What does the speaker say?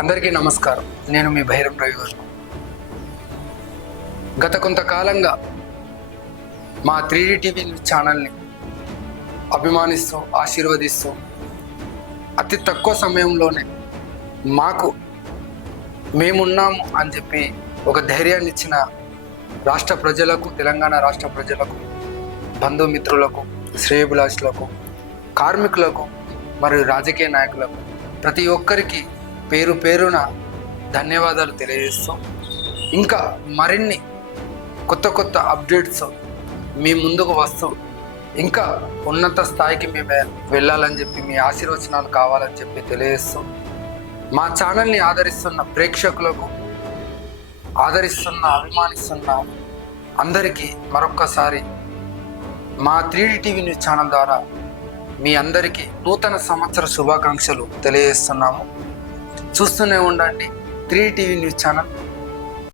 అందరికీ నమస్కారం. నేను మీ భైరవ్ రవి గారు. గత కొంతకాలంగా మా 3D టీవీ న్యూస్ ఛానల్ని అభిమానిస్తూ ఆశీర్వదిస్తూ అతి తక్కువ సమయంలోనే మాకు మేమున్నాము అని చెప్పి ఒక ధైర్యాన్ని ఇచ్చిన రాష్ట్ర ప్రజలకు, తెలంగాణ రాష్ట్ర ప్రజలకు, బంధుమిత్రులకు, శ్రేయభిలాషులకు, కార్మికులకు మరియు రాజకీయ నాయకులకు ప్రతి ఒక్కరికి పేరు పేరున ధన్యవాదాలు తెలియజేస్తూ ఇంకా మరిన్ని కొత్త అప్డేట్స్ మీ ముందుకు వస్తూ ఇంకా ఉన్నత స్థాయికి మేము వెళ్ళాలని చెప్పి మీ ఆశీర్వచనాలు కావాలని చెప్పి తెలియజేస్తూ మా ఛానల్ని ఆదరిస్తున్న ప్రేక్షకులకు, అభిమానిస్తున్న అందరికీ మరొక్కసారి మా 3D టీవీ న్యూస్ ఛానల్ ద్వారా మీ అందరికీ నూతన సంవత్సర శుభాకాంక్షలు తెలియజేస్తున్నాము. చూస్తూనే ఉండండి 3D టీవీ న్యూస్ ఛానల్.